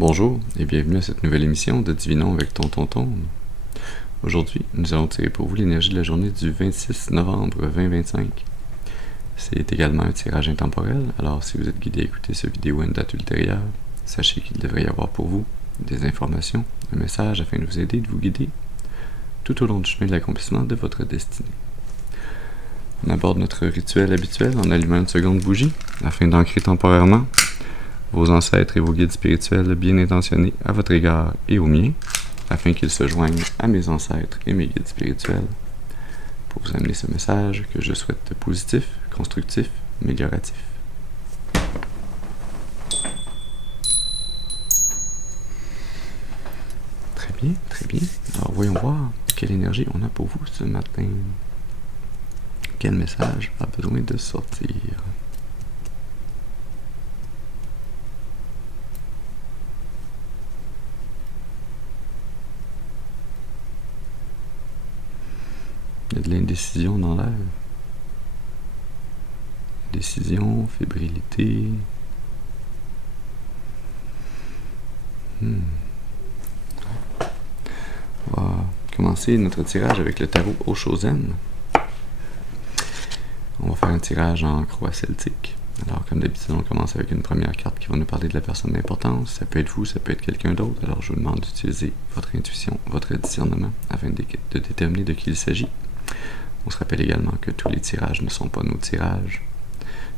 Bonjour et bienvenue à cette nouvelle émission de Divinons avec Tonton Tone. Aujourd'hui, nous allons tirer pour vous l'énergie de la journée du 26 novembre 2025. C'est également un tirage intemporel, alors si vous êtes guidé à écouter cette vidéo à une date ultérieure, sachez qu'il devrait y avoir pour vous des informations, un message afin de vous aider et de vous guider tout au long du chemin de l'accomplissement de votre destinée. On aborde notre rituel habituel en allumant une seconde bougie afin d'ancrer temporairement vos ancêtres et vos guides spirituels bien intentionnés à votre égard et au mien, afin qu'ils se joignent à mes ancêtres et mes guides spirituels pour vous amener ce message que je souhaite positif, constructif, amélioratif. Très bien, très bien. Alors voyons voir quelle énergie on a pour vous ce matin. Quel message a besoin de sortir? Il y a de l'indécision dans l'air. Décision, fébrilité. On va commencer notre tirage avec le tarot Oshozen. On va faire un tirage en croix celtique. Alors, comme d'habitude, on commence avec une première carte qui va nous parler de la personne d'importance. Ça peut être vous, ça peut être quelqu'un d'autre. Alors, je vous demande d'utiliser votre intuition, votre discernement, afin de déterminer de qui il s'agit. On se rappelle également que tous les tirages ne sont pas nos tirages.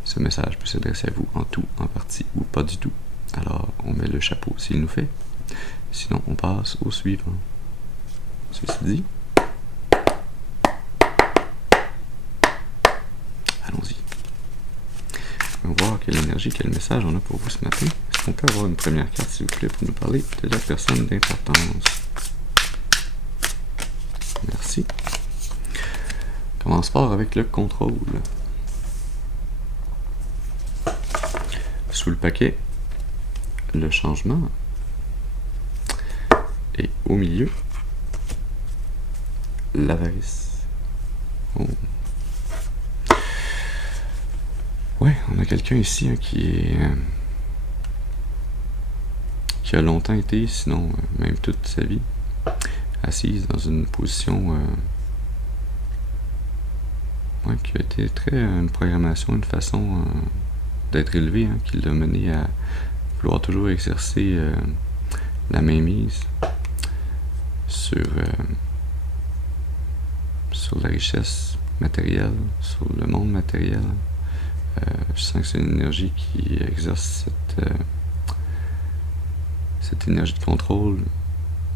Ce message peut s'adresser à vous en tout, en partie ou pas du tout. Alors, on met le chapeau s'il nous fait. Sinon, on passe au suivant. Ceci dit, allons-y. On va voir quelle énergie, quel message on a pour vous ce matin. Est-ce qu'on peut avoir une première carte, s'il vous plaît, pour nous parler de la personne d'importance? Merci. On commence fort avec le contrôle. Sous le paquet, le changement. Et au milieu, l'avarice. Oh. Ouais, on a quelqu'un ici qui a longtemps été, sinon même toute sa vie, assise dans une position qui a été une programmation, une façon d'être élevé, qui l'a mené à vouloir toujours exercer la mainmise sur la richesse matérielle, sur le monde matériel. Je sens que c'est une énergie qui exerce cette énergie de contrôle.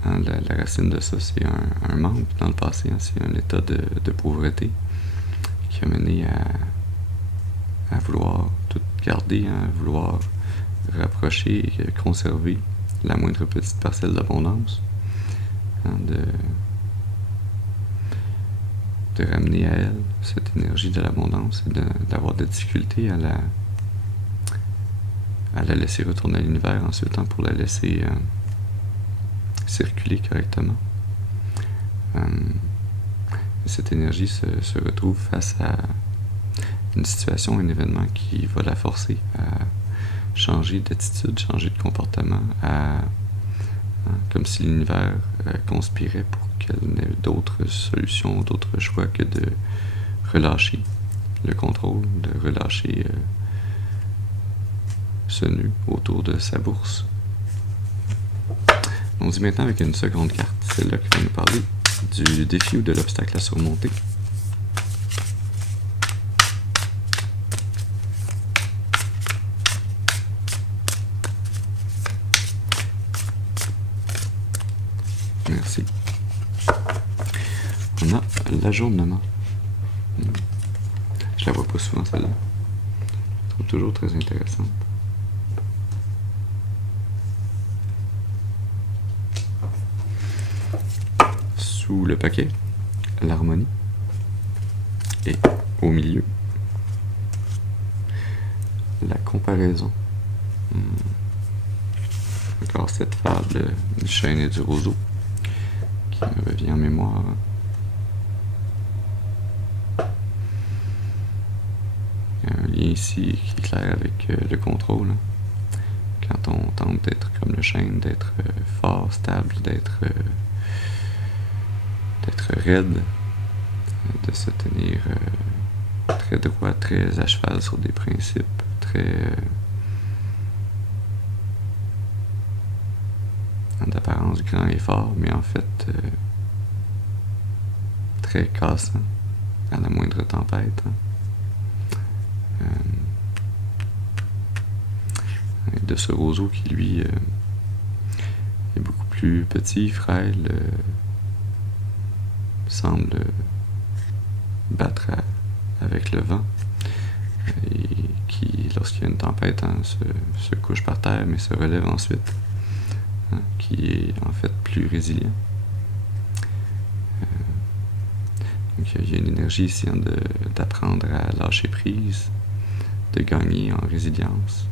La racine de ça, c'est un manque dans le passé, c'est un état de pauvreté qui a mené à vouloir tout garder, à vouloir rapprocher et conserver la moindre petite parcelle d'abondance, de ramener à elle cette énergie de l'abondance et d'avoir des difficultés à la laisser retourner à l'univers ensuite, pour la laisser circuler correctement. Cette énergie se retrouve face à une situation, un événement qui va la forcer à changer d'attitude, changer de comportement, comme si l'univers conspirait pour qu'elle n'ait d'autres solutions, d'autres choix que de relâcher le contrôle, de relâcher ce nœud autour de sa bourse. On dit maintenant avec une seconde carte, celle-là qui va nous parler du défi ou de l'obstacle à surmonter. Merci. On a l'ajournement. Je la vois pas souvent, celle-là. Je trouve toujours très intéressante. Sous le paquet, l'harmonie. Et au milieu, la comparaison. Encore cette fable du chêne et du roseau qui me revient en mémoire. Il y a un lien ici qui est clair avec le contrôle. quand on tente d'être comme le chêne, d'être fort, stable, d'être raide, de se tenir très droit, très à cheval sur des principes, très en apparence grand et fort, mais en fait très cassant à la moindre tempête. Et de ce roseau qui, lui, est beaucoup plus petit, frêle, semble battre avec le vent, et qui, lorsqu'il y a une tempête, se couche par terre, mais se relève ensuite, qui est en fait plus résilient. Donc il y a une énergie ici d'apprendre à lâcher prise, de gagner en résilience,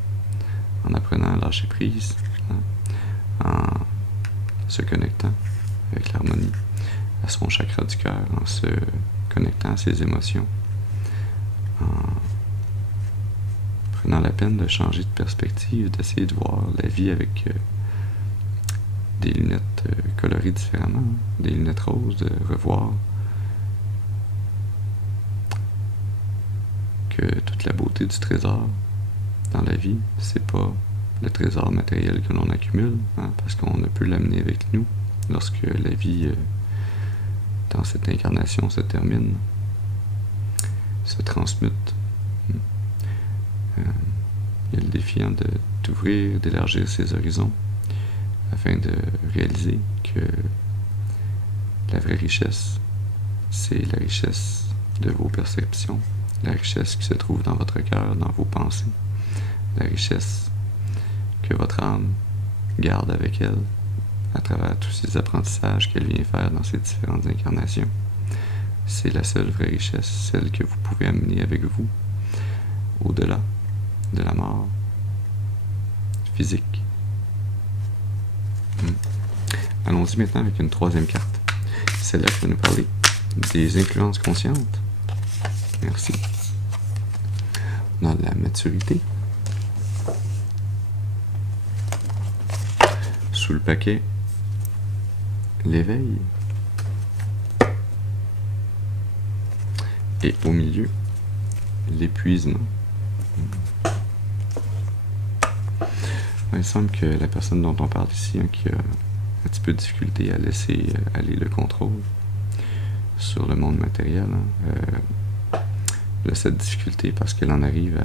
en apprenant à lâcher prise, en se connectant avec l'harmonie, à son chakra du cœur, en se connectant à ses émotions, en prenant la peine de changer de perspective, d'essayer de voir la vie avec des lunettes colorées différemment, des lunettes roses, de revoir que toute la beauté du trésor dans la vie, c'est pas le trésor matériel que l'on accumule, parce qu'on ne peut l'amener avec nous lorsque la vie dans cette incarnation se termine, se transmute. Il y a le défi d'ouvrir, d'élargir ses horizons afin de réaliser que la vraie richesse, c'est la richesse de vos perceptions, la richesse qui se trouve dans votre cœur, dans vos pensées, la richesse que votre âme garde avec elle à travers tous ces apprentissages qu'elle vient faire dans ces différentes incarnations. C'est la seule vraie richesse, celle que vous pouvez amener avec vous au-delà de la mort physique. Allons-y maintenant avec une troisième carte, celle-là qui va nous parler des influences conscientes. Merci. On a de la maturité. Sous le paquet, l'éveil. Et au milieu, l'épuisement. Il semble que la personne dont on parle ici, qui a un petit peu de difficulté à laisser aller le contrôle sur le monde matériel, elle a cette difficulté parce qu'elle en arrive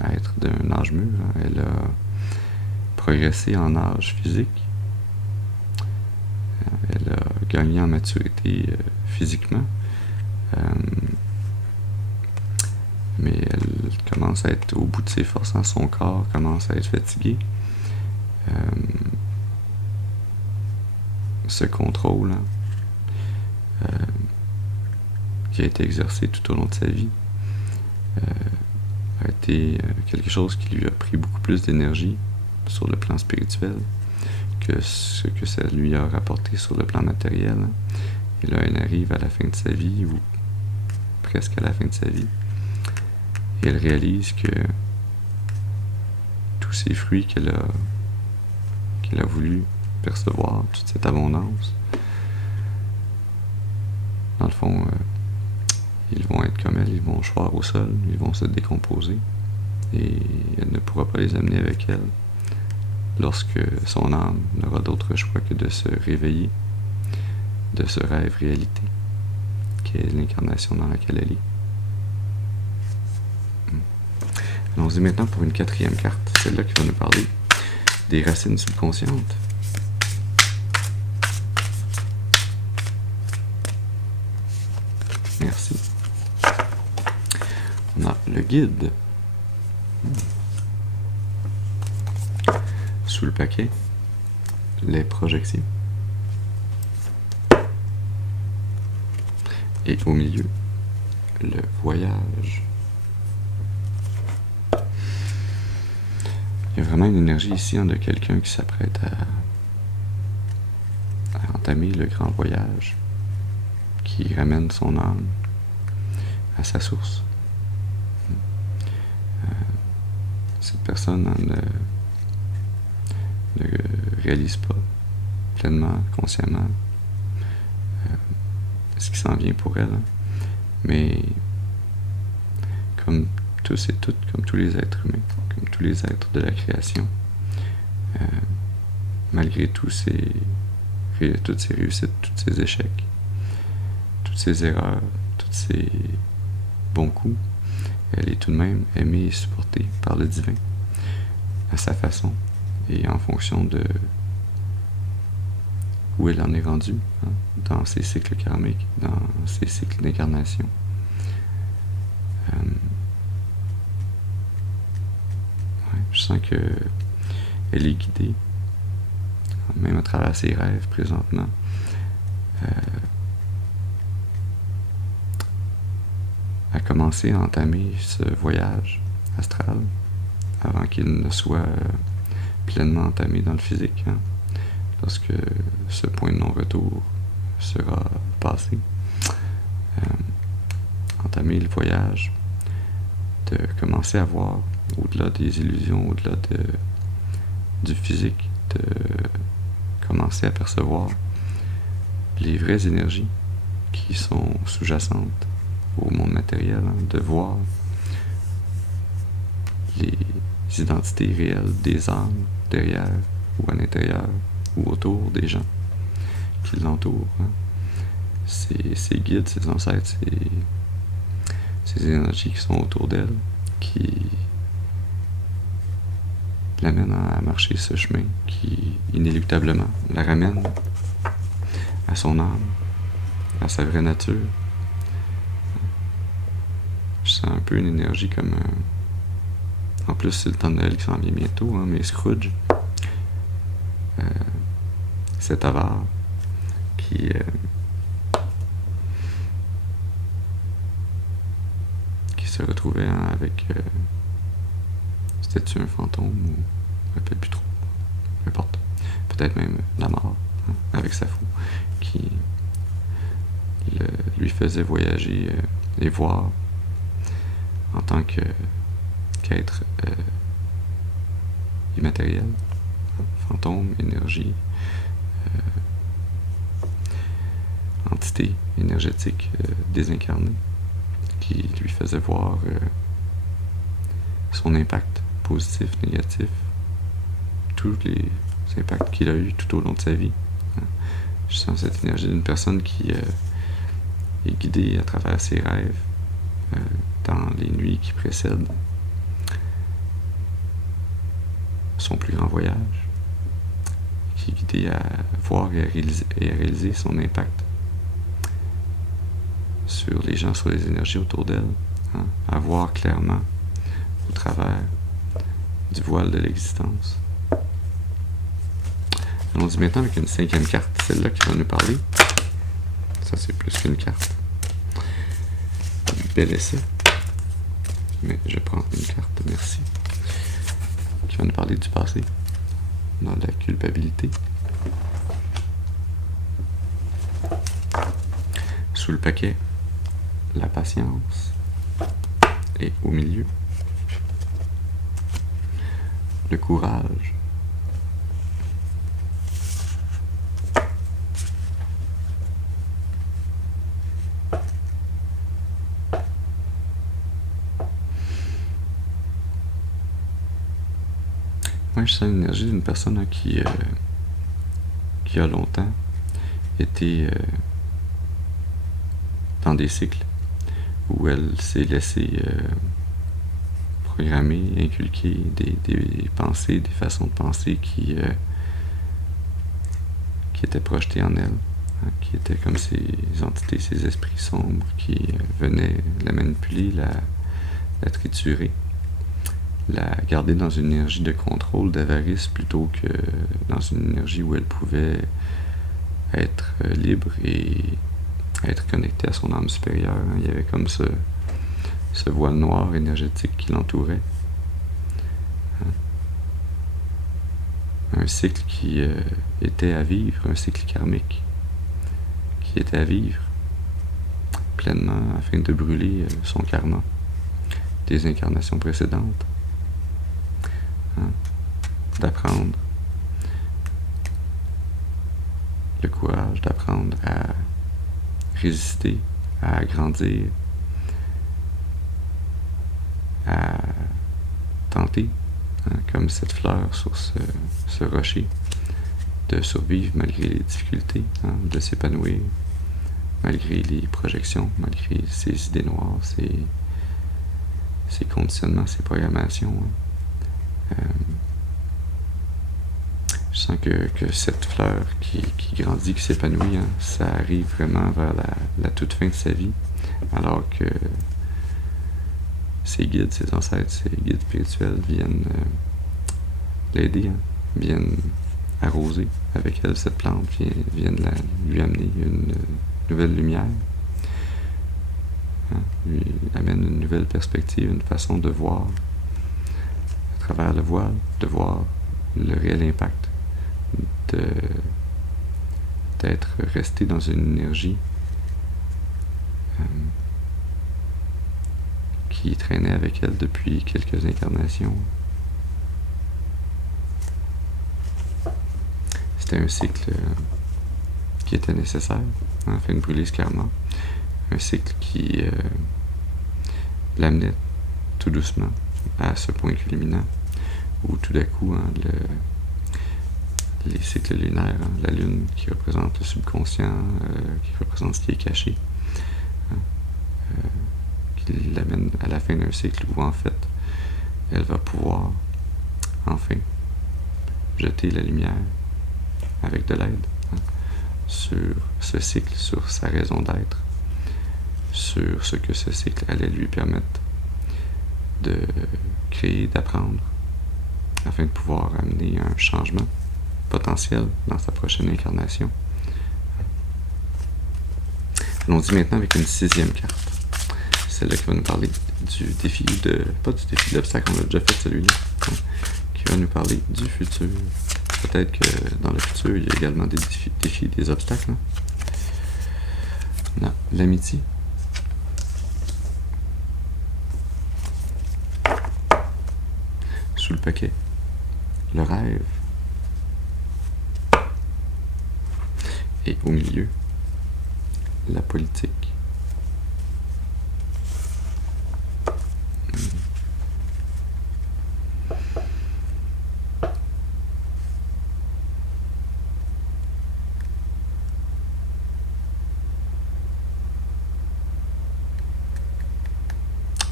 à être d'un âge mûr. Elle a progressé en âge physique. Elle a gagné en maturité physiquement. Mais elle commence à être au bout de ses forces. Son corps commence à être fatigué. Ce contrôle qui a été exercé tout au long de sa vie a été quelque chose qui lui a pris beaucoup plus d'énergie sur le plan spirituel que ce que ça lui a rapporté sur le plan matériel. Et là, elle arrive à la fin de sa vie, ou presque à la fin de sa vie, et elle réalise que tous ces fruits qu'elle a voulu percevoir, toute cette abondance, dans le fond, ils vont être comme elle, ils vont choir au sol, ils vont se décomposer, et elle ne pourra pas les amener avec elle lorsque son âme n'aura d'autre choix que de se réveiller de ce rêve réalité qui est l'incarnation dans laquelle elle est. Allons-y maintenant pour une quatrième carte, celle-là qui va nous parler des racines subconscientes. Merci. On a le guide. Sous le paquet, les projections. Et au milieu, le voyage. Il y a vraiment une énergie ici de quelqu'un qui s'apprête à entamer le grand voyage, qui ramène son âme à sa source. Cette personne ne réalise pas pleinement, consciemment ce qui s'en vient pour elle. Hein. Mais comme tous et toutes, comme tous les êtres humains, comme tous les êtres de la création, malgré toutes ces réussites, tous ces échecs, toutes ces erreurs, tous ces bons coups, elle est tout de même aimée et supportée par le divin à sa façon et en fonction de où elle en est rendue, hein, dans ses cycles karmiques, dans ses cycles d'incarnation. Je sens que elle est guidée, même à travers ses rêves présentement, à commencer à entamer ce voyage astral avant qu'il ne soit pleinement entamé dans le physique, hein, lorsque ce point de non-retour sera passé. Entamer le voyage, de commencer à voir au-delà des illusions, au-delà du physique, de commencer à percevoir les vraies énergies qui sont sous-jacentes au monde matériel, hein, de voir les identités réelles des âmes derrière ou à l'intérieur ou autour des gens qui l'entourent. Hein. Ces guides, ces ancêtres, ces énergies qui sont autour d'elle, qui l'amènent à marcher ce chemin qui, inéluctablement, la ramène à son âme, à sa vraie nature. Je sens un peu une énergie comme... en plus, c'est le temps de Noël qui s'en vient bientôt, hein, mais Scrooge, cet avare qui... se retrouvait avec... c'était-tu un fantôme ou... je ne me rappelle plus trop. Peu importe. Peut-être même la mort, hein, avec sa fou, qui lui faisait voyager et voir en tant qu'être immatériel, fantôme, énergie, entité énergétique désincarnée, qui lui faisait voir son impact positif, négatif, tous les impacts qu'il a eu tout au long de sa vie. Je sens cette énergie d'une personne qui est guidée à travers ses rêves dans les nuits qui précèdent son plus grand voyage, qui est guidée à voir et à réaliser son impact sur les gens, sur les énergies autour d'elle, hein, à voir clairement au travers du voile de l'existence. Allons-y maintenant avec une 5e carte, celle-là qui va nous parler. Ça, c'est plus qu'une carte. Bel essai. Mais je prends une carte, merci. Qui va nous parler du passé, dans la culpabilité. Sous le paquet, la patience. Et au milieu, le courage. Moi, je sens l'énergie d'une personne hein, qui a longtemps été dans des cycles où elle s'est laissée programmer, inculquer des pensées, des façons de penser qui étaient projetées en elle, hein, qui étaient comme ces entités, ces esprits sombres qui venaient la manipuler, la triturer, la garder dans une énergie de contrôle, d'avarice, plutôt que dans une énergie où elle pouvait être libre et être connectée à son âme supérieure. Il y avait comme ce voile noir énergétique qui l'entourait. Un cycle qui était à vivre, un cycle karmique qui était à vivre pleinement afin de brûler son karma des incarnations précédentes. D'apprendre le courage d'apprendre à résister, à grandir, à tenter, hein, comme cette fleur sur ce rocher, de survivre malgré les difficultés, hein, de s'épanouir malgré les projections, malgré ses idées noires, ses conditionnements, ses programmations. Hein. Je sens que cette fleur qui grandit, qui s'épanouit, hein, ça arrive vraiment vers la toute fin de sa vie, alors que ses guides, ses ancêtres, ses guides spirituels viennent l'aider, hein, viennent arroser avec elle cette plante, viennent lui amener une nouvelle lumière, hein, lui amène une nouvelle perspective, une façon de voir à travers le voile, de voir le réel impact d'être resté dans une énergie qui traînait avec elle depuis quelques incarnations. C'était un cycle qui était nécessaire, hein, afin de brûler ce karma. Un cycle qui l'amenait tout doucement à ce point culminant où tout d'un coup, hein, les cycles lunaires, hein, la lune qui représente le subconscient, qui représente ce qui est caché, hein, qui l'amène à la fin d'un cycle où en fait elle va pouvoir enfin jeter la lumière avec de l'aide, hein, sur ce cycle, sur sa raison d'être, sur ce que ce cycle allait lui permettre de créer, d'apprendre, afin de pouvoir amener un changement potentiel dans sa prochaine incarnation. Allons-y maintenant avec une 6e carte. Celle-là qui va nous parler du défi pas du défi de l'obstacle, on a déjà fait celui-là, hein, qui va nous parler du futur. Peut-être que dans le futur, il y a également des défis, des obstacles. Hein. Non, l'amitié. Sous le paquet, le rêve. Et au milieu, la politique.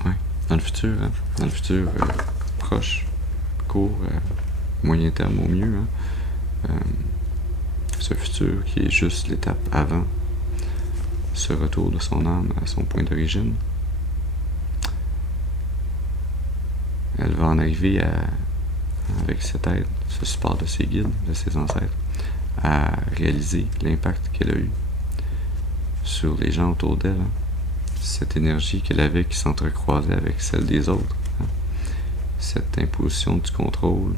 Ouais, dans le futur, hein, dans le futur proche, court, moyen terme au mieux, hein, ce futur qui est juste l'étape avant ce retour de son âme à son point d'origine. Elle va en arriver avec cette aide, ce support de ses guides, de ses ancêtres, à réaliser l'impact qu'elle a eu sur les gens autour d'elle, hein. Cette énergie qu'elle avait qui s'entrecroisait avec celle des autres, hein. Cette imposition du contrôle,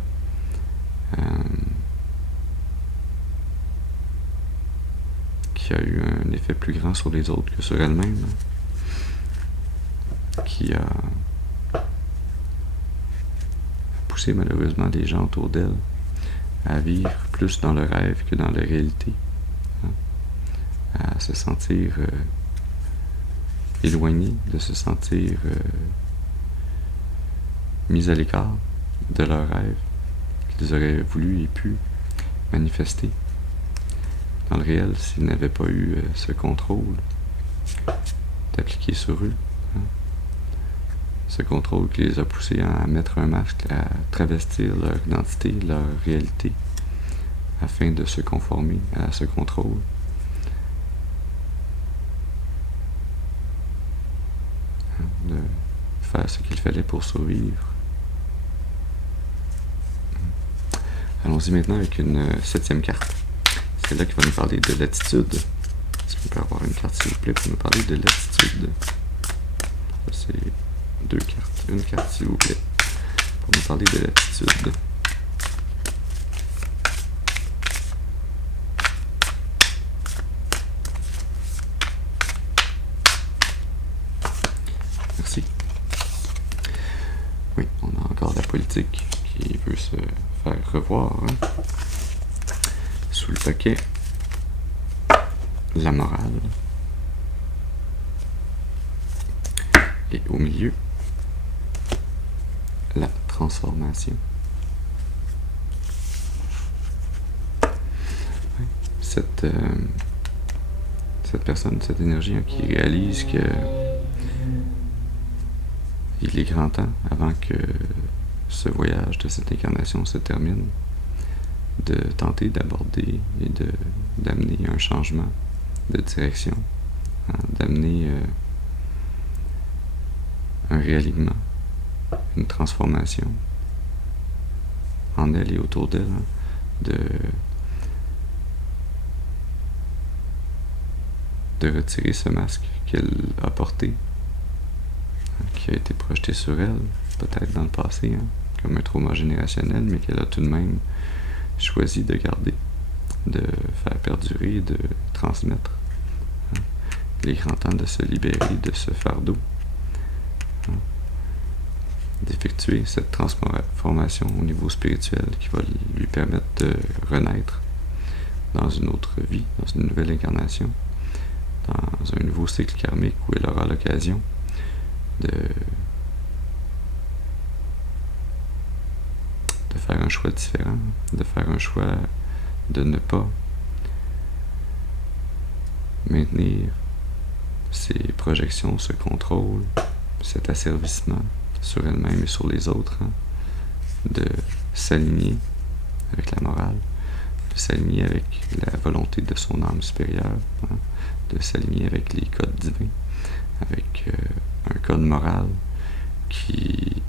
qui a eu un effet plus grand sur les autres que sur elle-même, hein. Qui a poussé malheureusement les gens autour d'elle à vivre plus dans le rêve que dans la réalité, hein. À se sentir éloignés, de se sentir mis à l'écart de leurs rêves qu'ils auraient voulu et pu manifester dans le réel s'ils n'avaient pas eu ce contrôle d'appliquer sur eux, hein. Ce contrôle qui les a poussés à mettre un masque, à travestir leur identité, leur réalité, afin de se conformer à ce contrôle. De faire ce qu'il fallait pour survivre. Allons-y maintenant avec une 7e carte. C'est là qui va nous parler de l'attitude. Est-ce qu'on peut avoir une carte, s'il vous plaît, pour nous parler de l'attitude? C'est 2 cartes. Une carte, s'il vous plaît, pour nous parler de l'attitude. Merci. Oui, on a encore la politique qui veut se faire revoir, hein. Sous le paquet, la morale. Et au milieu, la transformation. Cette personne, cette énergie qui réalise que il est grand temps, avant que ce voyage de cette incarnation se termine, de tenter d'aborder et d'amener un changement de direction, hein, d'amener un réalignement, une transformation en elle et autour d'elle, hein, de retirer ce masque qu'elle a porté, hein, qui a été projeté sur elle, peut-être dans le passé, hein, comme un trauma générationnel, mais qu'elle a tout de même choisi de garder, de faire perdurer, de transmettre. Hein. Il est grand temps de se libérer de ce fardeau, hein, d'effectuer cette transformation au niveau spirituel qui va lui permettre de renaître dans une autre vie, dans une nouvelle incarnation, dans un nouveau cycle karmique où elle aura l'occasion de faire un choix différent, de faire un choix de ne pas maintenir ses projections, ce contrôle, cet asservissement sur elle-même et sur les autres, hein, de s'aligner avec la morale, de s'aligner avec la volonté de son âme supérieure, hein, de s'aligner avec les codes divins, avec un code moral qui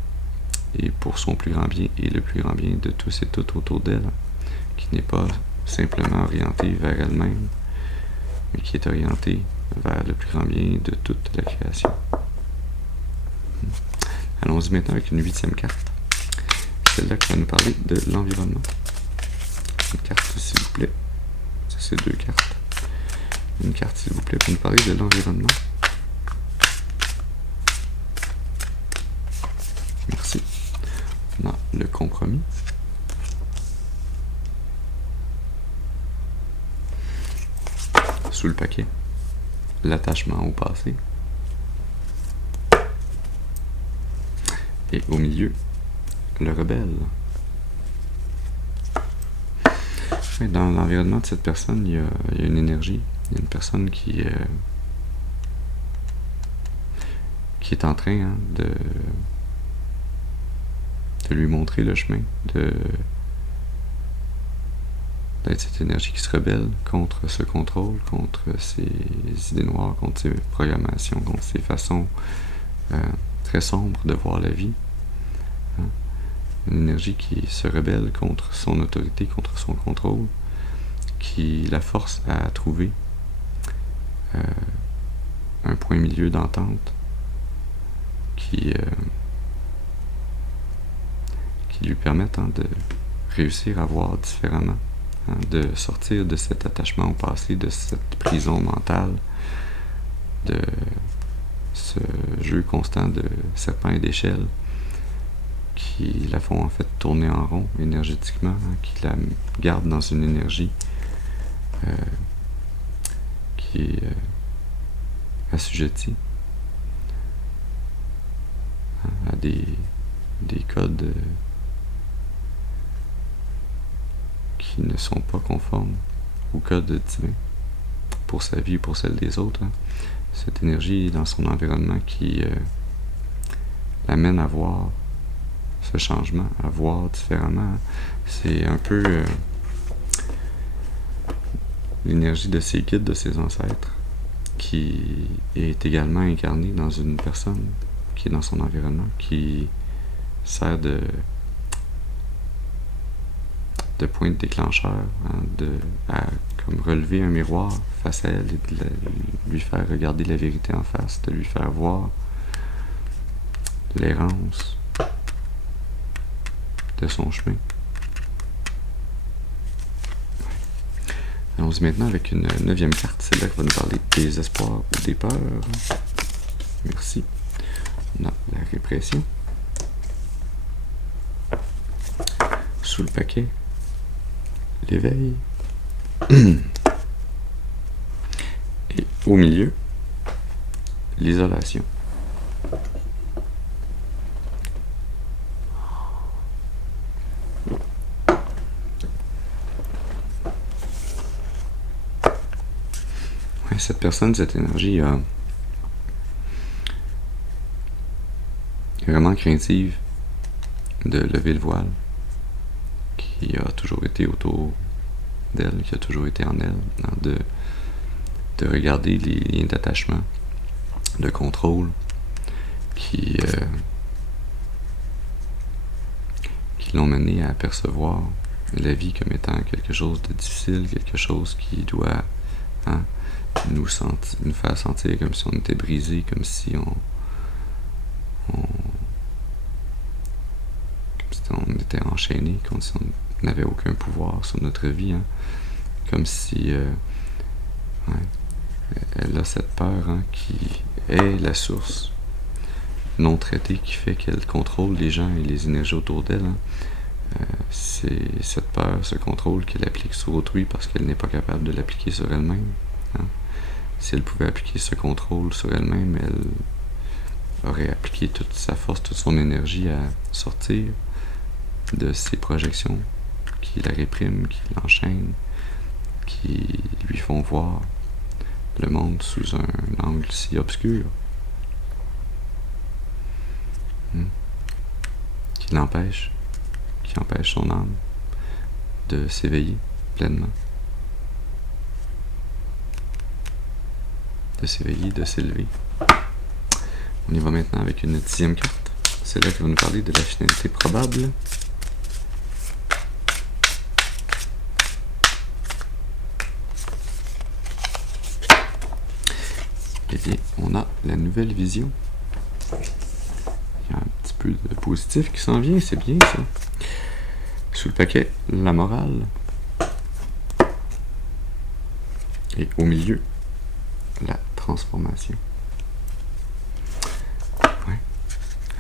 est pour son plus grand bien et le plus grand bien de tous et toutes autour d'elle, qui n'est pas simplement orienté vers elle-même, mais qui est orienté vers le plus grand bien de toute la création. Allons-y maintenant avec une 8e carte. Celle-là qui va nous parler de l'environnement. Une carte, s'il vous plaît. Ça, c'est 2 cartes. Une carte, s'il vous plaît, pour nous parler de l'environnement. Merci. On a le compromis. Sous le paquet, l'attachement au passé. Et au milieu, le rebelle. Et dans l'environnement de cette personne, il y a une énergie. Il y a une personne qui est en train, hein, de lui montrer le chemin, d'être cette énergie qui se rebelle contre ce contrôle, contre ses idées noires, contre ses programmations, contre ses façons très sombres de voir la vie. Hein. Une énergie qui se rebelle contre son autorité, contre son contrôle, qui la force à trouver un point milieu d'entente qui lui permettent, hein, de réussir à voir différemment, hein, de sortir de cet attachement au passé, de cette prison mentale, de ce jeu constant de serpent et d'échelle qui la font en fait tourner en rond énergétiquement, hein, qui la garde dans une énergie qui est assujettie, hein, à des codes qui ne sont pas conformes au code divin pour sa vie, pour celle des autres. Hein. Cette énergie dans son environnement qui l'amène à voir ce changement, à voir différemment. C'est un peu l'énergie de ses guides, de ses ancêtres, qui est également incarnée dans une personne qui est dans son environnement, qui sert de point de déclencheur, hein, à comme relever un miroir face à elle et de lui faire regarder la vérité en face, de lui faire voir l'errance de son chemin. Allons-y maintenant avec une 9e carte, celle-là qui va nous parler des espoirs ou des peurs. Merci. On a la répression. Sous le paquet, l'éveil. au milieu, l'isolation. Ouais, cette personne, cette énergie est vraiment craintive de lever le voile qui a toujours été autour d'elle, qui a toujours été en elle, de regarder les liens d'attachement, de contrôle qui l'ont mené à percevoir la vie comme étant quelque chose de difficile, quelque chose qui doit nous faire sentir comme si on était brisé, comme si on était enchaîné, comme si on n'avait aucun pouvoir sur notre vie, comme si elle a cette peur qui est la source non traitée qui fait qu'elle contrôle les gens et les énergies autour d'elle. C'est cette peur, ce contrôle qu'elle applique sur autrui parce qu'elle n'est pas capable de l'appliquer sur elle-même. Si elle pouvait appliquer ce contrôle sur elle-même, elle aurait appliqué toute sa force, toute son énergie à sortir de ces projections qui la répriment, qui l'enchaînent, qui lui font voir le monde sous un angle si obscur, qui empêche son âme de s'éveiller pleinement, de s'éveiller, de s'élever. On y va maintenant avec une 10e carte. C'est là qui va nous parler de la finalité probable. Eh bien, on a la nouvelle vision. Il y a un petit peu de positif qui s'en vient, c'est bien ça. Sous le paquet, la morale. Et au milieu, la transformation. Ouais.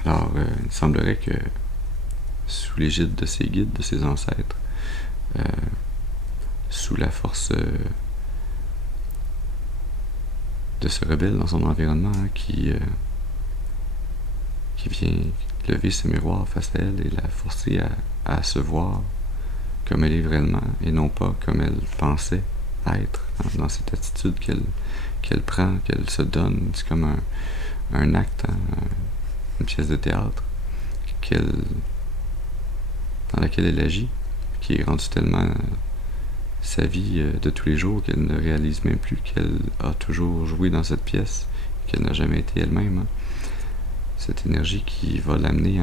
Alors, il semblerait que sous l'égide de ses guides, de ses ancêtres, sous la force de ce rebelle dans son environnement qui vient lever ce miroir face à elle et la forcer à se voir comme elle est réellement et non pas comme elle pensait être, dans cette attitude qu'elle prend, qu'elle se donne. C'est comme un acte, une pièce de théâtre dans laquelle elle agit, qui est rendue tellement sa vie de tous les jours qu'elle ne réalise même plus qu'elle a toujours joué dans cette pièce, qu'elle n'a jamais été elle-même. Cette énergie qui va l'amener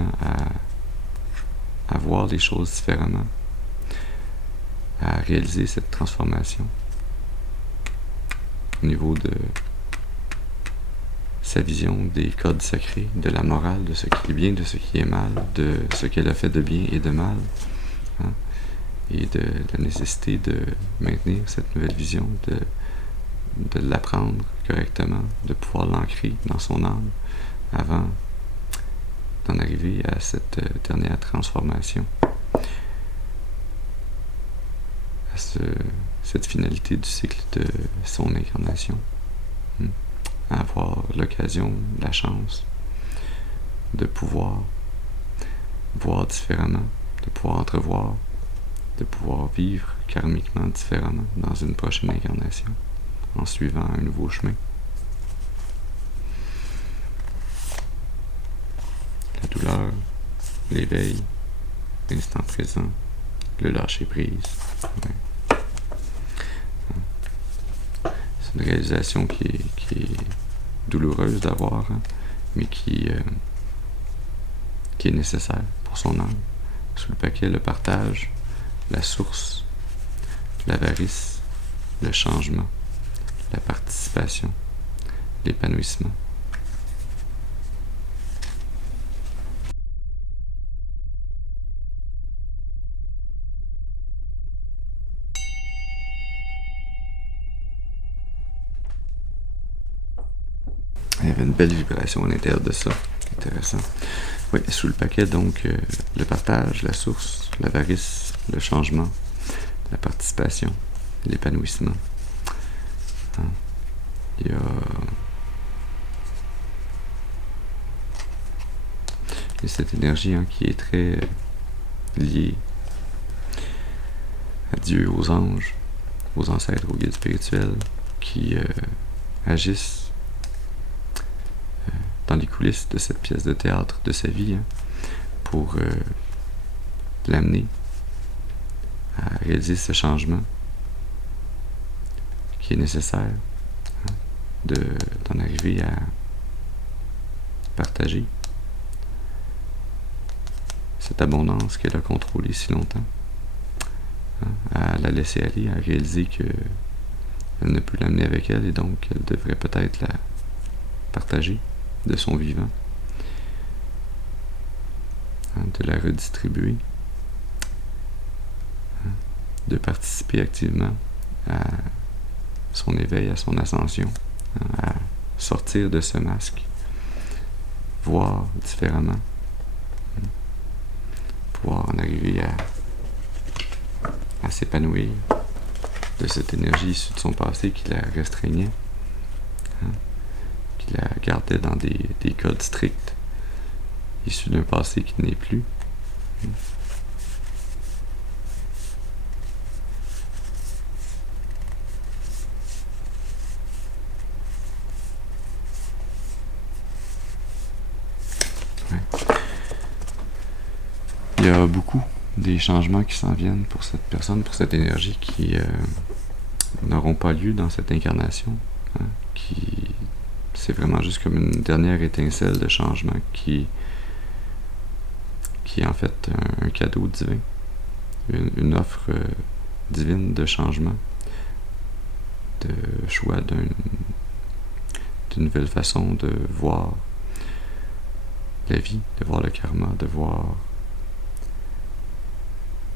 à voir les choses différemment, à réaliser cette transformation au niveau de sa vision des codes sacrés, de la morale, de ce qui est bien, de ce qui est mal, de ce qu'elle a fait de bien et de mal, et de la nécessité de maintenir cette nouvelle vision, de l'apprendre correctement, de pouvoir l'ancrer dans son âme avant d'en arriver à cette dernière transformation, à cette finalité du cycle de son incarnation, à avoir l'occasion, la chance de pouvoir voir différemment, de pouvoir entrevoir, de pouvoir vivre karmiquement différemment dans une prochaine incarnation, en suivant un nouveau chemin. La douleur, l'éveil, l'instant présent, le lâcher-prise. Ouais. C'est une réalisation qui est douloureuse d'avoir, mais qui est nécessaire pour son âme. Sous le paquet, le partage, la source, l'avarice, le changement, la participation, l'épanouissement. Il y avait une belle vibration à l'intérieur de ça. Intéressant. Oui, sous le paquet, donc, le partage, la source, l'avarice, le changement, la participation, l'épanouissement. Il y a cette énergie qui est très liée à Dieu, aux anges, aux ancêtres, aux guides spirituels qui agissent dans les coulisses de cette pièce de théâtre de sa vie pour l'amener à réaliser ce changement qui est nécessaire, d'en arriver à partager cette abondance qu'elle a contrôlée si longtemps, à la laisser aller, à réaliser qu'elle ne peut l'amener avec elle et donc elle devrait peut-être la partager de son vivant, de la redistribuer, de participer activement à son éveil, à son ascension, à sortir de ce masque, voir différemment, pouvoir en arriver à s'épanouir de cette énergie issue de son passé qui la restreignait, qui la gardait dans des codes stricts, issus d'un passé qui n'est plus. Il y a beaucoup des changements qui s'en viennent pour cette personne, pour cette énergie qui n'auront pas lieu dans cette incarnation, qui c'est vraiment juste comme une dernière étincelle de changement qui est en fait un cadeau divin, une offre divine de changement, de choix d'une nouvelle façon de voir la vie, de voir le karma, de voir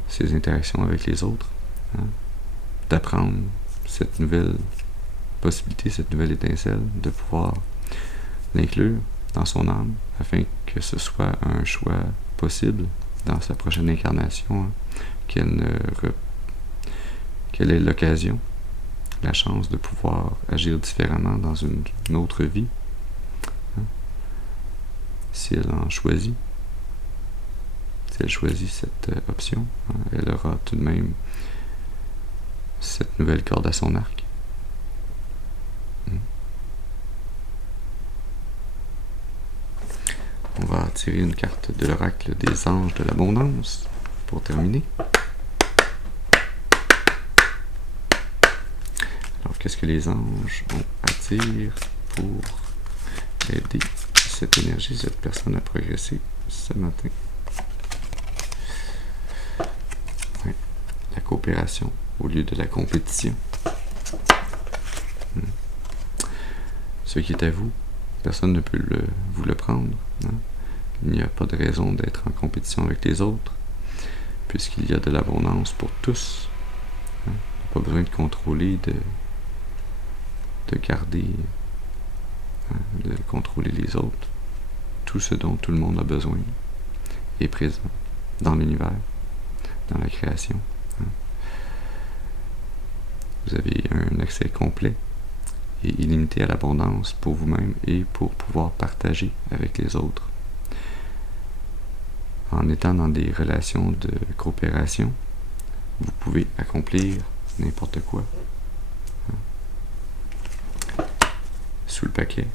ses interactions avec les autres, d'apprendre cette nouvelle possibilité, cette nouvelle étincelle, de pouvoir l'inclure dans son âme afin que ce soit un choix possible dans sa prochaine incarnation, qu'elle ait l'occasion, la chance de pouvoir agir différemment dans une autre vie, si elle en choisit. Si elle choisit cette option, elle aura tout de même cette nouvelle corde à son arc. On va tirer une carte de l'oracle des anges de l'abondance pour terminer. Alors, qu'est-ce que les anges ont à dire pour aider cette énergie, cette personne à progresser ce matin? La coopération au lieu de la compétition. Ce qui est à vous, personne ne peut vous le prendre. Il n'y a pas de raison d'être en compétition avec les autres, puisqu'il y a de l'abondance pour tous. Il n'y a pas besoin de contrôler, de garder, de contrôler les autres. Tout ce dont tout le monde a besoin est présent dans l'univers, dans la création. Vous avez un accès complet et illimité à l'abondance pour vous-même et pour pouvoir partager avec les autres. En étant dans des relations de coopération, vous pouvez accomplir n'importe quoi. Sous le paquet.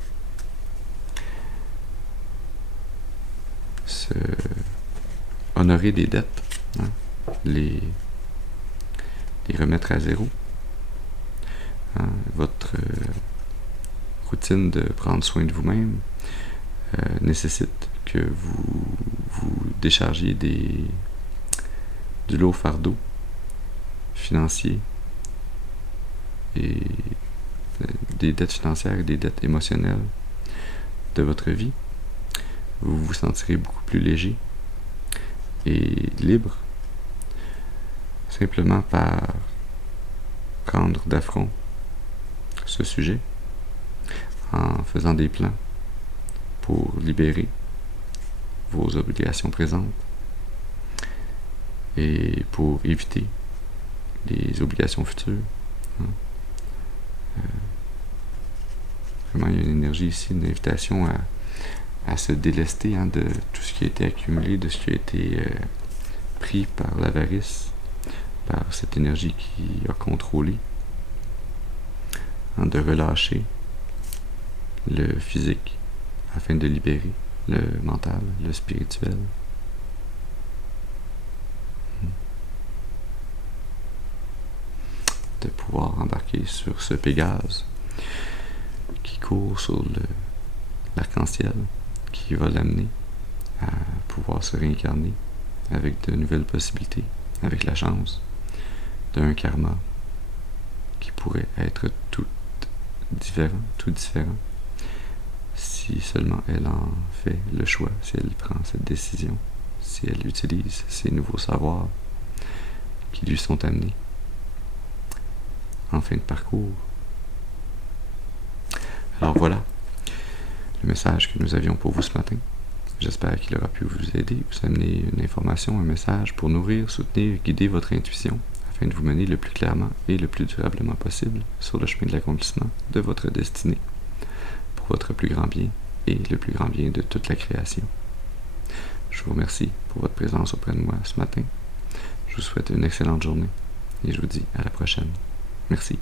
Honorer des dettes. Les remettre à zéro. Votre routine de prendre soin de vous-même nécessite que vous déchargiez du lourd fardeau financier et des dettes financières et des dettes émotionnelles de votre vie. Vous vous sentirez beaucoup plus léger et libre simplement par prendre d'affront ce sujet en faisant des plans pour libérer vos obligations présentes et pour éviter les obligations futures. Vraiment, il y a une énergie ici, une invitation à se délester de tout ce qui a été accumulé, de ce qui a été pris par l'avarice, par cette énergie qui a contrôlé, de relâcher le physique afin de libérer le mental, le spirituel. De pouvoir embarquer sur ce Pégase qui court sur l'arc-en-ciel, qui va l'amener à pouvoir se réincarner avec de nouvelles possibilités, avec la chance d'un karma qui pourrait être tout différent, si seulement elle en fait le choix, si elle prend cette décision, si elle utilise ces nouveaux savoirs qui lui sont amenés en fin de parcours. Alors voilà le message que nous avions pour vous ce matin. J'espère qu'il aura pu vous aider, vous amener une information, un message pour nourrir, soutenir, guider votre intuition afin de vous mener le plus clairement et le plus durablement possible sur le chemin de l'accomplissement de votre destinée pour votre plus grand bien et le plus grand bien de toute la création. Je vous remercie pour votre présence auprès de moi ce matin. Je vous souhaite une excellente journée et je vous dis à la prochaine. Merci.